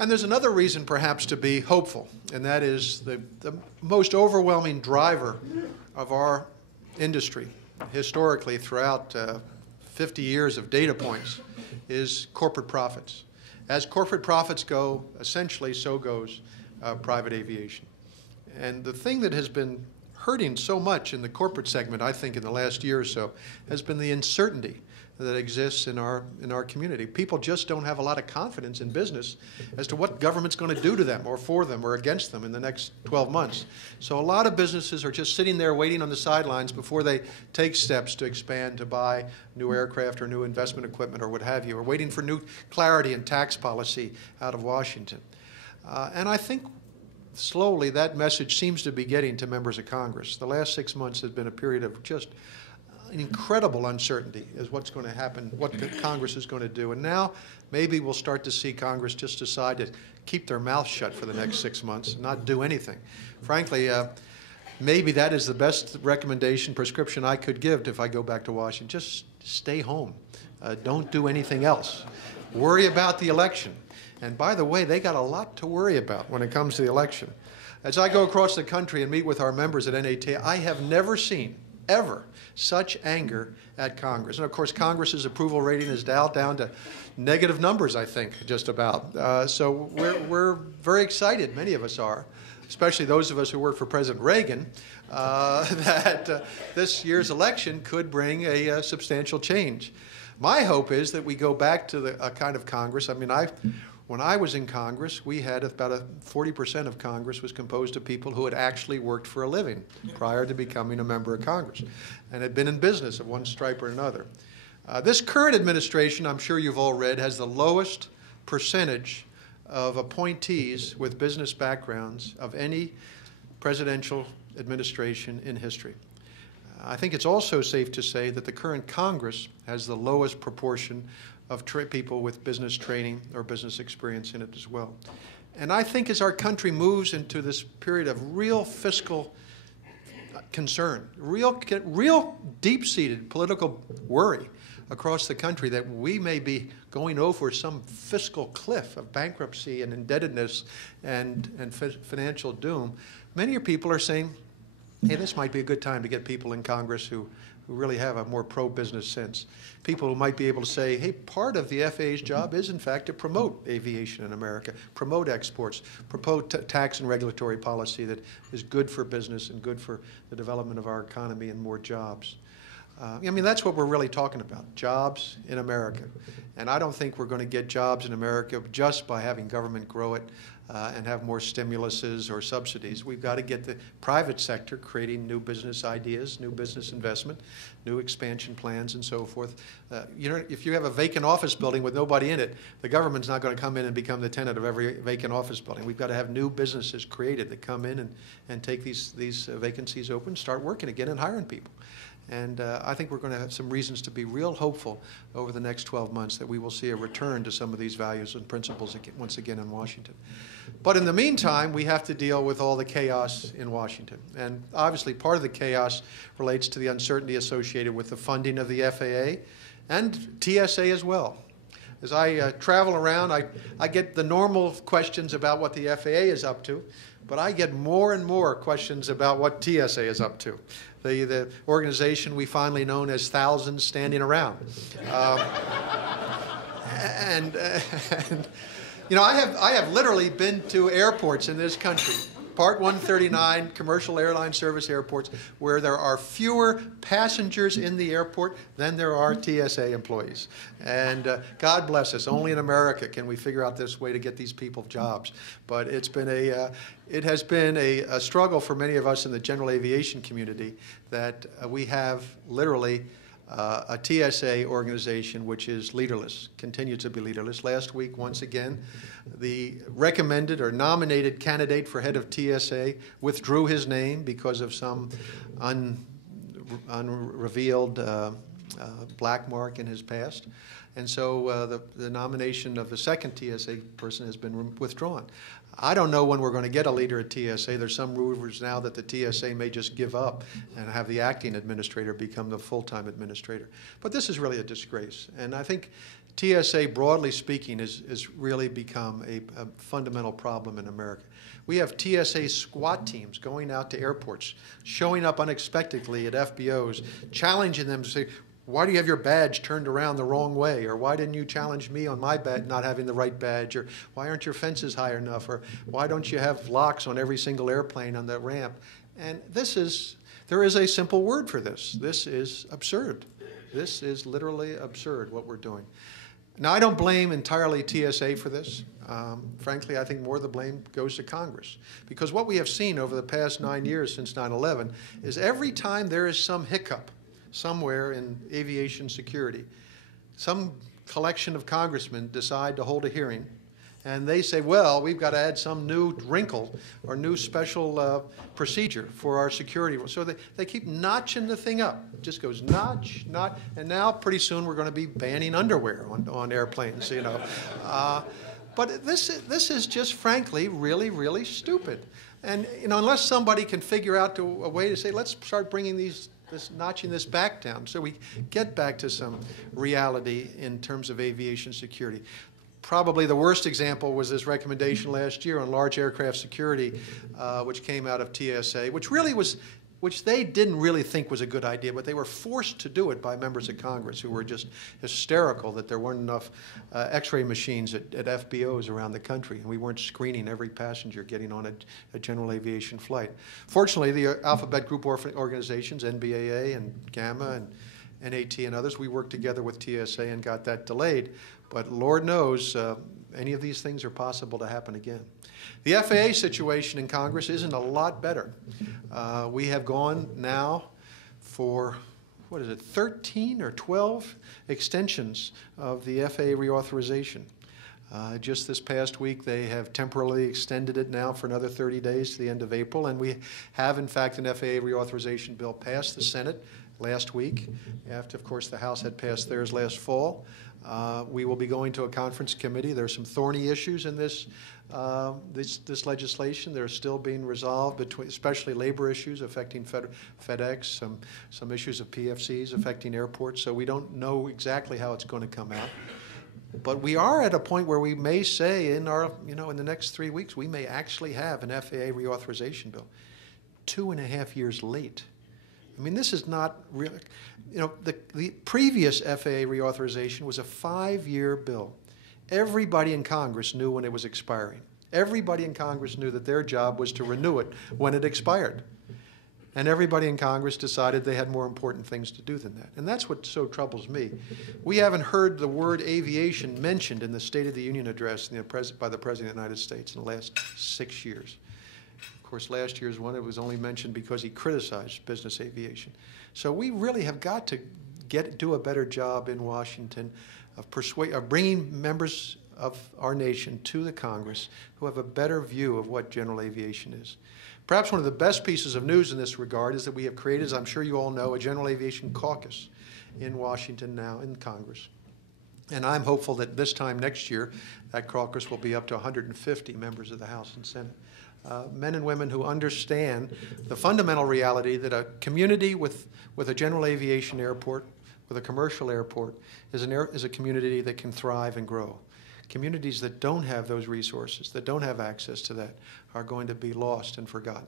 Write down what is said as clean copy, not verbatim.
And there's another reason perhaps to be hopeful, and that is the most overwhelming driver of our industry historically throughout 50 years of data points is corporate profits. As corporate profits go, essentially so goes private aviation. And the thing that has been hurting so much in the corporate segment, I think, in the last year or so, has been the uncertainty that exists in our community. People just don't have a lot of confidence in business as to what government's going to do to them or for them or against them in the next 12 months. So a lot of businesses are just sitting there waiting on the sidelines before they take steps to expand, to buy new aircraft or new investment equipment or what have you, or waiting for new clarity in tax policy out of Washington. And I think slowly that message seems to be getting to members of Congress. The last 6 months has been a period of just an incredible uncertainty as what's going to happen, what Congress is going to do. And now maybe we'll start to see Congress just decide to keep their mouth shut for the next 6 months and not do anything. Frankly, maybe that is the best recommendation, prescription I could give if I go back to Washington. Just stay home. Don't do anything else. Worry about the election. And by the way, they got a lot to worry about when it comes to the election. As I go across the country and meet with our members at NATA, I have never seen, ever, such anger at Congress. And of course, Congress's approval rating is down to negative numbers, I think, just about. So we're very excited, many of us are, especially those of us who worked for President Reagan, that this year's election could bring a substantial change. My hope is that we go back to a kind of Congress. I mean, when I was in Congress, we had about 40% of Congress was composed of people who had actually worked for a living prior to becoming a member of Congress and had been in business of one stripe or another. This current administration, I'm sure you've all read, has the lowest percentage of appointees with business backgrounds of any presidential administration in history. I think it's also safe to say that the current Congress has the lowest proportion of people with business training or business experience in it as well. And I think as our country moves into this period of real fiscal concern, real deep-seated political worry across the country that we may be going over some fiscal cliff of bankruptcy and indebtedness and financial doom, many people are saying, hey, this might be a good time to get people in Congress who really have a more pro-business sense. People who might be able to say, hey, part of the FAA's job is, in fact, to promote aviation in America, promote exports, promote tax and regulatory policy that is good for business and good for the development of our economy and more jobs. I mean, that's what we're really talking about, jobs in America. And I don't think we're going to get jobs in America just by having government grow it and have more stimuluses or subsidies. We've got to get the private sector creating new business ideas, new business investment, new expansion plans, and so forth. You know, if you have a vacant office building with nobody in it, the government's not going to come in and become the tenant of every vacant office building. We've got to have new businesses created that come in and take these vacancies open, start working again and hiring people. And I think we're going to have some reasons to be real hopeful over the next 12 months that we will see a return to some of these values and principles once again in Washington. But in the meantime, we have to deal with all the chaos in Washington. And obviously part of the chaos relates to the uncertainty associated with the funding of the FAA and TSA as well. As I travel around, I get the normal questions about what the FAA is up to, but I get more and more questions about what TSA is up to. The organization we finally known as thousands standing around. And you know, I have literally been to airports in this country, Part 139 commercial airline service airports, where there are fewer passengers in the airport than there are TSA employees. And God bless us, only in America can we figure out this way to get these people jobs. But it has been a struggle for many of us in the general aviation community that we have literally a TSA organization which is leaderless, continues to be leaderless. Last week, once again, the recommended or nominated candidate for head of TSA withdrew his name because of some unrevealed black mark in his past. And so the nomination of the second TSA person has been withdrawn. I don't know when we're going to get a leader at TSA. There's some rumors now that the TSA may just give up and have the acting administrator become the full-time administrator. But this is really a disgrace. And I think TSA, broadly speaking, has really become a fundamental problem in America. We have TSA SWAT teams going out to airports, showing up unexpectedly at FBOs, challenging them to say, why do you have your badge turned around the wrong way? Or why didn't you challenge me on my badge not having the right badge? Or why aren't your fences high enough? Or why don't you have locks on every single airplane on the ramp? And there is a simple word for this. This is absurd. This is literally absurd what we're doing. Now, I don't blame entirely TSA for this. Frankly, I think more of the blame goes to Congress. Because what we have seen over the past 9 years since 9/11 is every time there is some hiccup somewhere in aviation security, some collection of congressmen decide to hold a hearing, and they say, well, we've got to add some new wrinkle or new special procedure for our security. So they keep notching the thing up. It just goes notch, notch, and now pretty soon we're going to be banning underwear on airplanes, you know. But this is just, frankly, really, really stupid. And you know, unless somebody can figure out a way to say, let's start bringing notching this back down so we get back to some reality in terms of aviation security. Probably the worst example was this recommendation last year on large aircraft security, which came out of TSA, which they didn't really think was a good idea, but they were forced to do it by members of Congress who were just hysterical that there weren't enough X-ray machines at FBOs around the country, and we weren't screening every passenger getting on a general aviation flight. Fortunately, the alphabet group organizations, NBAA and GAMA and NAT and others, we worked together with TSA and got that delayed. But Lord knows any of these things are possible to happen again. The FAA situation in Congress isn't a lot better. We have gone now for, 13 or 12 extensions of the FAA reauthorization. Just this past week, they have temporarily extended it now for another 30 days to the end of April, and we have, in fact, an FAA reauthorization bill passed the Senate last week, after, of course, the House had passed theirs last fall. We will be going to a conference committee. There are some thorny issues in this legislation. They're still being resolved, especially labor issues affecting FedEx, some issues of PFCs affecting airports. So we don't know exactly how it's going to come out. But we are at a point where we may say in the next 3 weeks, we may actually have an FAA reauthorization bill. 2.5 years late. I mean, this is not really, the previous FAA reauthorization was a 5-year bill. Everybody in Congress knew when it was expiring. Everybody in Congress knew that their job was to renew it when it expired. And everybody in Congress decided they had more important things to do than that. And that's what so troubles me. We haven't heard the word aviation mentioned in the State of the Union address by the President of the United States in the last 6 years. Of course, last year's one, it was only mentioned because he criticized business aviation. So we really have got to do a better job in Washington of bringing members of our nation to the Congress who have a better view of what general aviation is. Perhaps one of the best pieces of news in this regard is that we have created, as I'm sure you all know, a general aviation caucus in Washington now in Congress. And I'm hopeful that this time next year, that caucus will be up to 150 members of the House and Senate. Men and women who understand the fundamental reality that a community with a general aviation airport, with a commercial airport, is a community that can thrive and grow. Communities that don't have those resources, that don't have access to that, are going to be lost and forgotten.